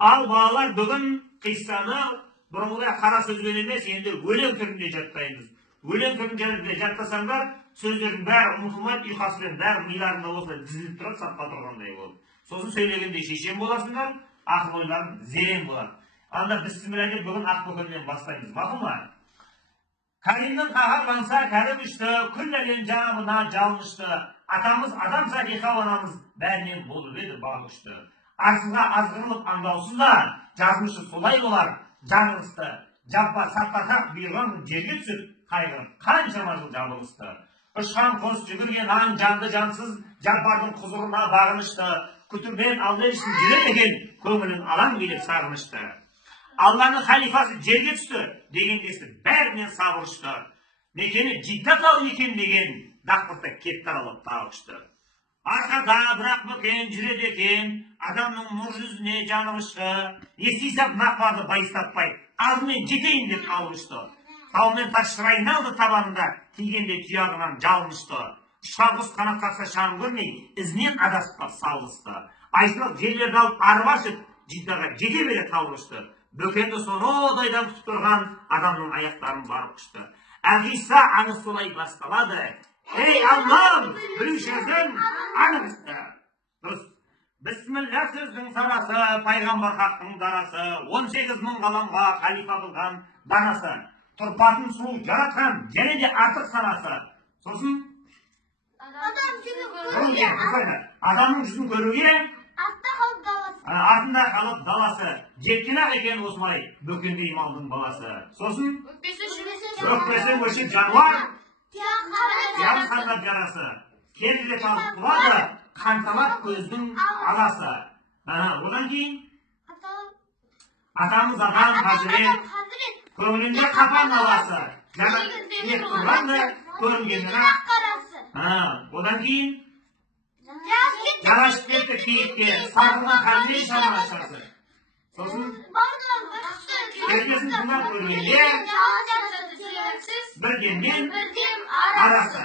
Ал балалар бүгін қиссаны бұрынғыдай қара сөзбен емес, енді өлең түрінде жаттаймыз. Өлең түрінде жаттасаңдар, сөздердің бәрі ұмытылмайды, ұйқасымен бәрі миларында осылай тізіліп тұрады, сапқа тұрғандай болып. Сосын сөйлегенде шешен боласыңдар, ақыл ойларың зерен болады. Анда бісміллә бүгін Ақбөкеннен бастаймыз. Мақұл ма? Кәрімнің қаһарланса кәрім үшті, күн әлем жанабына жалынышты. Атамыз адам Зәлиха анамыз бәрінен болып еді бақ үшті. Арсызға азғырылып аңдаусыздар, жазмышы солай болар, жаңылысты. Жаппа сақтасақ бұйырған жерге түсіп, қайғырып қаншама жыл жабылысты. Ұшқан қос жүгірген аң жанды жансыз, жаппардың құзырына бағынышты. Күтіммен алды үшін жүреді екен, көңілін алаң билеп сағынышты. Алланың халифасы жерге түсті, дегендесі бәрінен сабырышты. Мекені Жидда тау екен деген, дақпырта кет таралып тағышты. Арқада бірақ бөкен жүреді екен, адамның нұр жүзіне жанышты. Естисап нақпарды байыстаппай, алдымен жетейін деп алышты. Таумен тас шырайын алды табанында, тигенде тұяғынан жалынышты. Ұшқан құс қанат қақса шағын көрмей, ізінен адаспа салысты. Айсырап жерлерді алып арба ашып, Жиддаға жете бере талғышты. Бөкенді сонодайдан күтіп тұрған адамның аяқтарын барып ұшты. Әлқисса аңыз солай басталады. Ей Аллам, білушіздің аңызды. Дұрыс. Бісміллә сөздің сарасы, пайғамбар хақтың дарасы, 18 мың ғаламға халифа қылған данасы. Тұрпатын сұлу жаратқан, және де артық санасы. Сосын? Адамның жүзін көруге артында қалып даласы. Жеткен-ақ екен осылай, бөкенді имамдың баласы. Сосын? Өкпесі өшіп жануар, яғын қандап жарасы. Келді қалып туады, қанталап көздің аласы. Одан кейін? Атамыз ағам Хазірет, көңілінде қапан аласы. Жанат тұрғанды, көрінгендің ақ қарасы. Одан кейін? Жарашып кетті кейіпке, сағылған қандай шамашасы. Сосын? Керкесін тыңдап көргенде, бірдеммен арасы.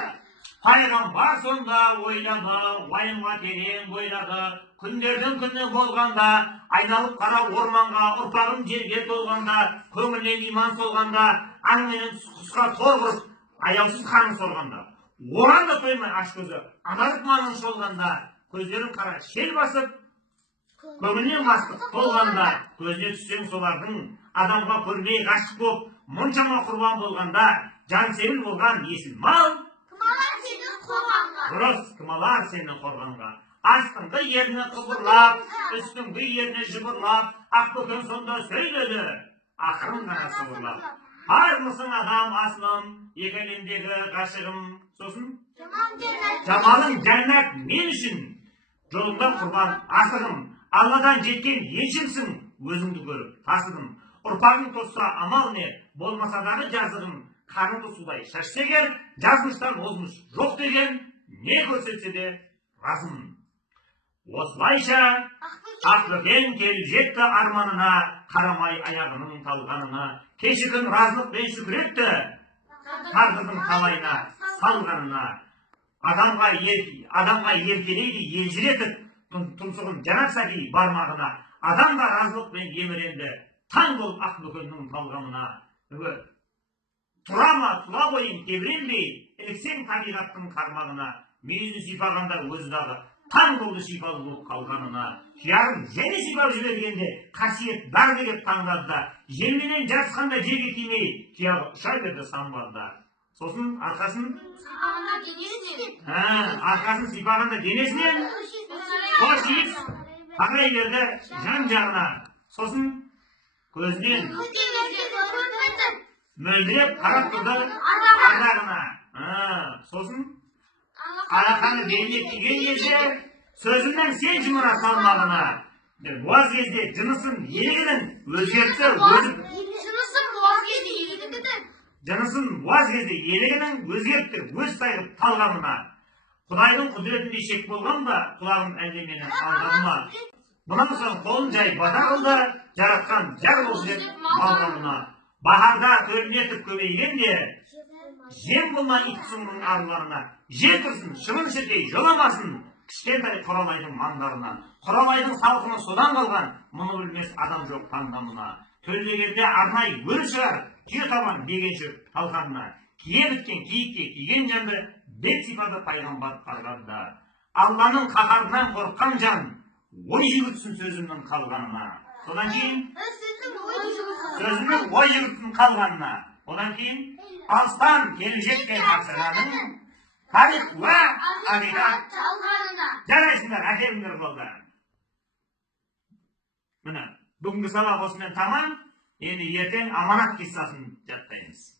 Пайғамбар сонда ойлады, уайымға терең бойлады. Күндердің күні болғанда, айналып қара орманға, ұрпағым жерге толғанда, көңілінен иман солғанда, аңменен құсқа тор құрып, аяусыз қанын сорғанда. Оран да тоймай аш көзі, анарып маңын шолғанда, көздерін қара шел басып, көңілінен мастық толғанда, көзіне түссең солардың, адамға көрмей ғашық боп, мұншама құрбан болғанда, жан сенің болған есіл мал, кімалар сенің қорғанға. Дұрыс, кімалар сенің қорғанға. Астыңғы ерні қызырлап, үстіңгі ерні жыбырлап, Ақбөкен сонда сөйледі, ақырын ғана сыбырлап. Армысың адам асылым, екі әлемдегі ғашығым. Сосын? Жамалың жәннат мен үшін, жолыңда құрбан асығым. Алладан жеткен еншімсің, өзіңді көріп тасыдым. Ұрпағың тосса амал не, болмаса дағы жазығым. Қарынды судай шашсегер, жазмыштан озмыш жоқ деген, не көрсетсе де разым. Осылайша Ақбөкен келіп жетті арманына, қарамай аяғының талғанына. Кешігін разылықпен шүкіретті, қарғыздың қалайына, салғанына. Адамға еркелейді елжіретіп, тұмсығын жанат сәби бармағына. Адамға разылықпен еміренді, таң болып Ақбөкеннің талғанына. Тұрама, тұла бойын тебіренбей, іліксең табиғаттың қармағына. Мүйізін сипағанда өзі дағы, таң болды шипалы болып қалғанына. Тұяғын және сипап жібергенде, қасиет бар деп таңдады да, желменен жарысқанда жерге тимей, тұяғы ұша берді самбарда. Сосын арқасын? Арқасын сипағанда денесінен, қош иіс, қарай берді жан жағына. Сосын көзінен мөлдіреп қарап тұрды ардағына. Сосын алақаны беліне тиген кезде, сөзімнен сен жұмыра салмағына. Буаз кезде жынысын елігінің өзгертті өзіп. Жынысын буаз кезде елігінің өзгертті өз сайғып талғанына. Құдайдың құдіретінде шек болған ба, құлағым әлдеменен алғанына. Мұнан соң қолын жай бата қылды, жаратқан жар болсын деп малғанына. Бахарда көрінетіп көбейгенде, жем болма итсіңнің аруларына. Жер тұрсын, шымын шіркей жоламасын, кішкентай Құралайдың маңдарынан, Құралайдың салқыны содан қалған, мұны білмес адам жоқ таңдамына. Төлдегенде арнай өр шығар, түйе табан бегенші талқанына. Кие біткен киікке киген жанды бет сипады пайғамбар қарғанда. Алланың қаһарынан қорыққан жан, ой жүгіртсін сөзімнің қалғанына. Содан кейін сөзімнің ой жүгіртсін қалғанына. Одан кейін алыстан келіп жеткен ақсыраның тарих уа ақиқат жалғанына. Жарайсыңдар, әкеліңдер қолдар. Міне, бүгінгі сабақ осымен тамам. Енді ертең аманат қиссасын жаттаймыз.